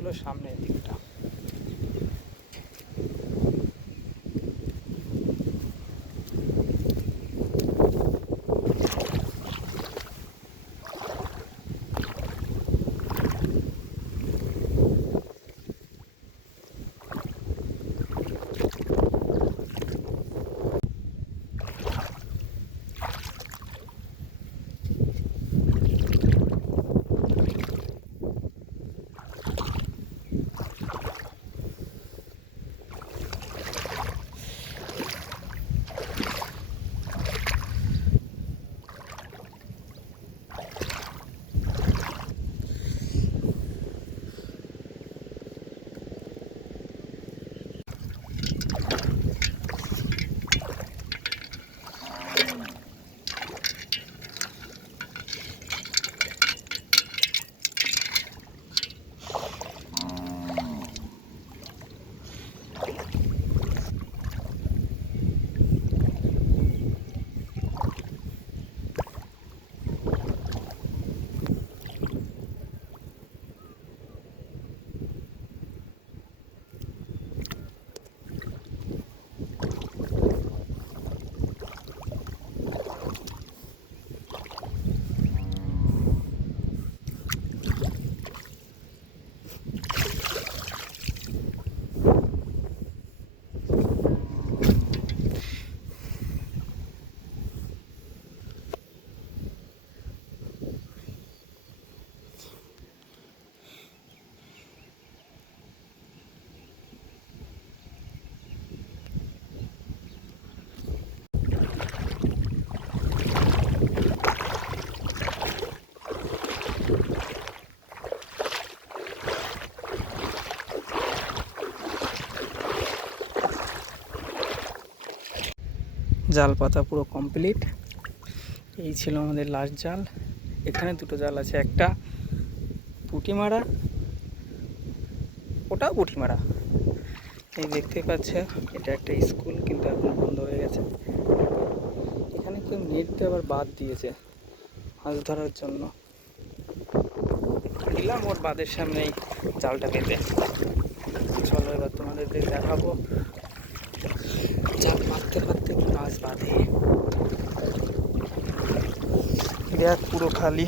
হলো সামনের দিকটা জাল পাতা পুরো কমপ্লিট এই ছিল আমাদের লাস্ট জাল। এখানে দুটো জাল আছে, একটা পুঁটি মারা, ওটাও পুঁটি মারা। এই দেখতে পাচ্ছে, এটা একটা স্কুল কিন্তু এখন বন্ধ হয়ে গেছে। এখানে কেউ নেট আবার বাদ দিয়েছে মাছ ধরার জন্য। দিলাম ওর বাদের সামনেই জালটা পেতে চলো এবার তোমাদেরকে দেখাবো। জাল মারতে মারতে মাছ বাঁধে পুরো খালি।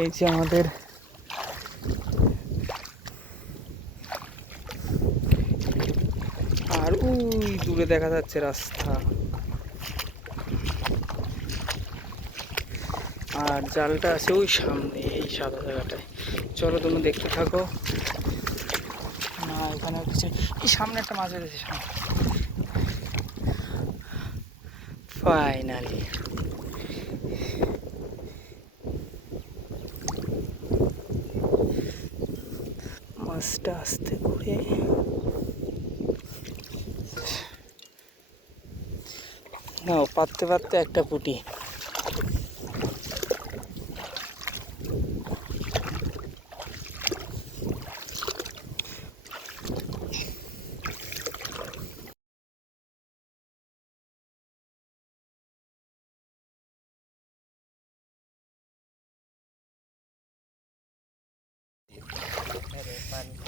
এই যে আমাদের আর ওই দূরে দেখা যাচ্ছে রাস্তা। আর জালটা আছে ওই সামনে, এই সাদা জায়গাটায়। চলো তুমি দেখতে থাকো। না, এখানে হচ্ছে এই সামনে একটা মাছ বেঁধেছে সামনে। ফাইনালি মাছটা আস্তে করে না পাততে পারতে একটা পুটি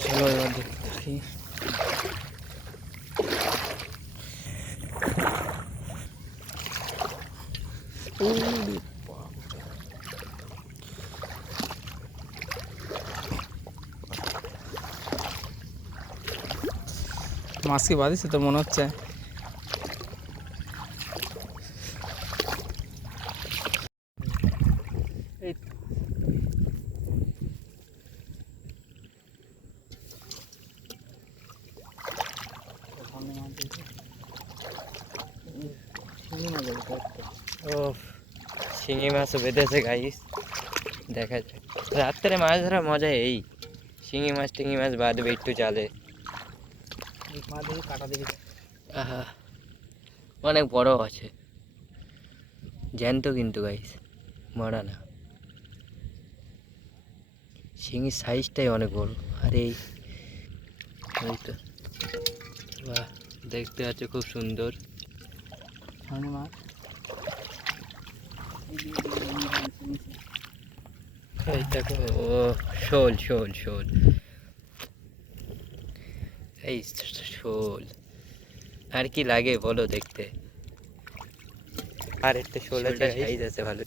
চলো এবার বাবা। মাছ কি বাঁধিছে তো মনে হচ্ছে এই তো। সামনে মাছ দিয়েছে। এই শিঙি মাছ আছে তো একটা। ও শিঙি মাছও বেঁধেছে গাইস দেখা যায় রাত্রে মাছ ধরা মজা এই। শিঙি মাছ টিঙি মাছ বাঁধবে একটু চালে। মাছ অনেক বড় আছে। জ্যান্ত কিন্তু গাইস মরা না। শিঙির সাইজটাই অনেক বড়। আর এই এই তো। বাহ দেখতে আছে খুব সুন্দর। হয়নি মাছ এই শোল শোল শোল। এই শোল। আর কি লাগে বলো দেখতে? আর একটা শোল আছে সাইজ আছে ভালো।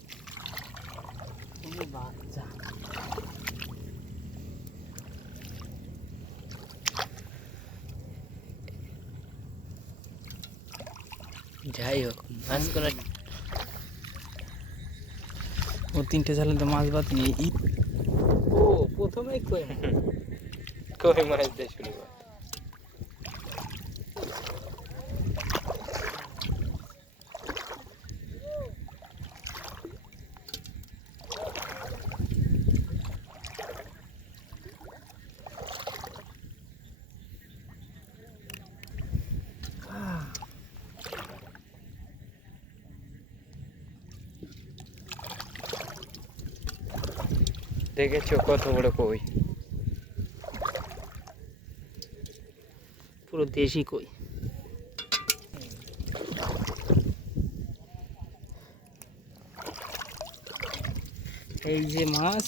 যাই হোক মাছ করা ও তিনটে জালে তো মাছ বাদ নিয়ে ও প্রথমে কই। কই মাছ দিয়ে শুরু দেখেছ কত বড় কই? পুরো দেশি কই। এই যে মাছ।